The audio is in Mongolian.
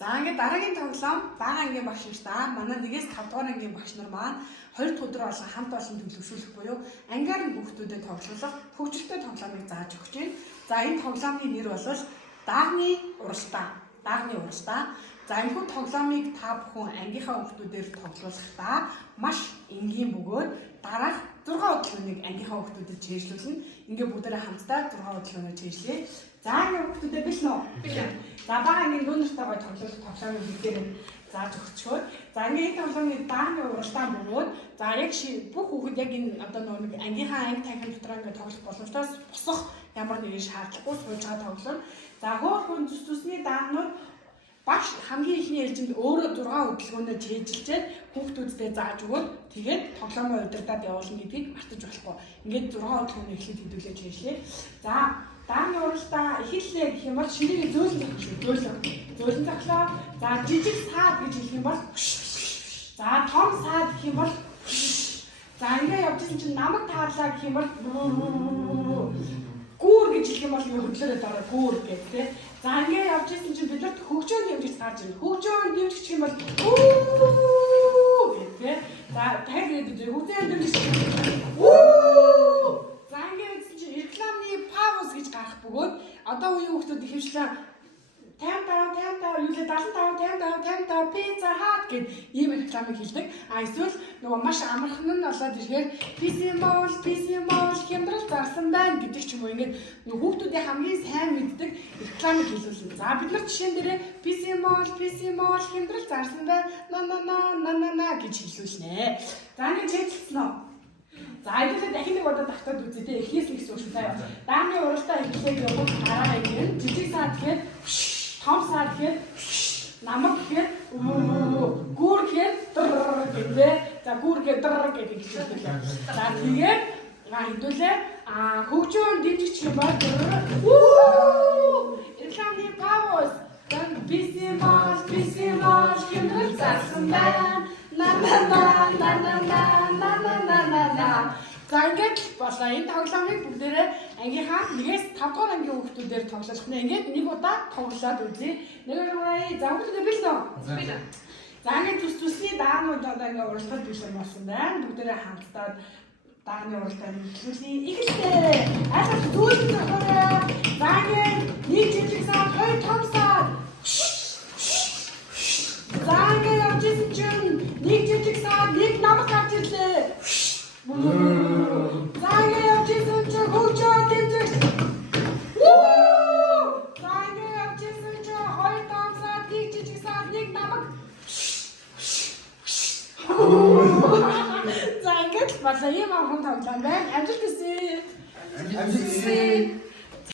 За ингээд дараагийн тоглоом бага ангийн багш нартай манай 1-5 дугаар ангийн багш нар маань 2 дахь өдөр болгон хамт олон төлөвшүүлэх буюу ангиар нь хүүхдүүдэд тоглох хөгжилтэй тоглоомыг зааж өгч байна. За энэ тоглоомны нэр бол Дагны уралдаан. Дагны уралдаан. За энэ хүн тоглоомыг та бүхэн ангийнхаа хүүхдүүдээр тоглуулахдаа маш энгийн бөгөөд дараах 6 удaalгыг ангийнхаа хүүхдүүдэд чийжлүүлнэ. Ингээд бүгдээрээ хамтдаа 6 удaalгыг чийжлээ. За энэ хүүхдүүдэд биш нөө? Биш. За бага ангийн дүү нартайгаа тоглох тоглоомыг бүгдээр зааж өгчхөөд за ингээд энэ тоглоомны Дагны уралдаан бөгөөд за яг бүх хүүхэд яг энэ одоо нэг ангийнхаа анги танхим дотор ингээд тоглох боломжтойс босох ямар нэгэн шаардлагагүй сууж байгаа тоглоом. За хөөхөн зүсний даанууд багш хамгийн ихний ээлжинд өөрөө 6 хөдөлгөөнөө чийжилчээд хүүхдүүдтэй зааж өгөөд тэгээд тоглоомоо удирдаад явуулна гэдгийг мартаж болохгүй. Ингээд 6 хөдөлгөөнөө эхлээд хэдүүлээ чийжлээ. За Дагны уралдаан эхэллээ гэх юм бол шинийг зөөлөн зохиолоо. Зөөлөн зохиолоо. За жижиг саад гэж хэлэх юм бол за том саад гэх юм бол за ингээд явжсэн чинь намаг таарлаа гэх юм бол гүүр гэж хэлэх юм бол хөдлөрөө дараа гүүр гэх тээ. За ингээд явж исэн чинь бид нарт хөгжөөнд дэмжиж гарч ирнэ. Хөгжөөнд дэмжих юм бол гэх тээ. За дахиад хөгжөөнд дэмжих. За ингээд чинь рекламны пауз гэж гарах бөгөөд одоо үеийн хүүхдүүд ихэвчлэн 55 юу лээ 75 пицца хат гэд ийм рекламыг хийдэг. А эсвэл нөгөө маш амархан нь болоод ирэхээр писимол хямдрал зарсан байна гэдэг ч юм уу ингээд нөгөө хүүхдүүдийн хамгийн сайн мэддэг рекламыг хийлүүлнэ. За бид нар жишээн дээрээ писимол хямдрал зарсан байна на гэж хийлүүлнэ. За нэг чиглэлсэн үү? За эдгээр дахин нэг удаа давтаад үзье те эхнээс нэг зүйл заяа. Дагны уралдаан эхлэх явбал хараа гэн жижиг саад гэхэд том саад гэхэд намаг гэхэд гүүр гэхэд гэдэг. За гүүр гэхэд гэдэг хэлбэлээ. За тэгээд хэдүүлээ хөгжөөн дэмжигч юм бол рекламны пауз dan писимол хэмдрэл зарсан байна. На. За ингээд болоо энэ тоглоомыг бүгдээрээ ангийнхаа 1-5 дугаар ангийн хүүхдүүдээр тоглох нэ. Ингээд нэг удаа тоглоод үзье. Нэг удаа за бүгдээ бил нөө. За ингээд зүсний даанууд одоо ингээд уралдаад бишэн болсон байна. Бүгдээрээ хамтдаа дааны уралдаанд эхлүүлээ. Эхэллээ. Ахад зүүн зохиороо. За ингээд нэг жижиг саад, хоёр том саад. За ингээд явж исэн чинь нэг жижиг саад, нэг намаг гарч ирлээ. За ингээд явж исэн чинь хөгжөө дэмжиж. За ингээд явж исэн чинь хоёр том саад, нэг жижиг саад, нэг намаг. За ингээд болоо ийм амхан тоглоом байна. Амжилт хүсье.